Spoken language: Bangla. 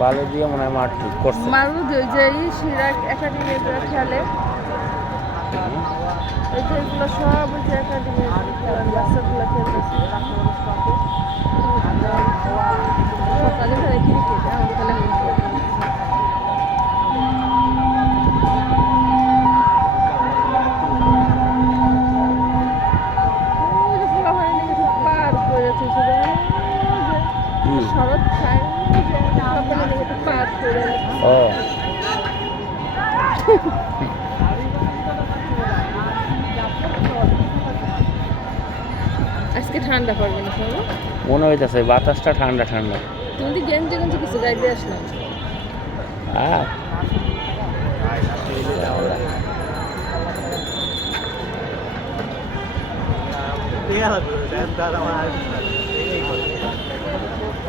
বালু দিয়ে মনে হয় মাঠ ঠিক করছে। মারু যে সিরাক একাডেমি খেলে ওই যে এগুলো সব ওই যে একাডেমি বাচ্চাগুলো খেলতেছে সকালে খেলে ক্রিকেট এখন খেলে ফুটবল। পার করেছে শরৎ খায় পার করে ও আজকে ঠান্ডা পড়বে না শোনো মনে হইতেছে বাতাসটা ঠান্ডা ঠান্ডা। তুমি গেঞ্জি গেঞ্জি কিছু গাইতে আসলাম আর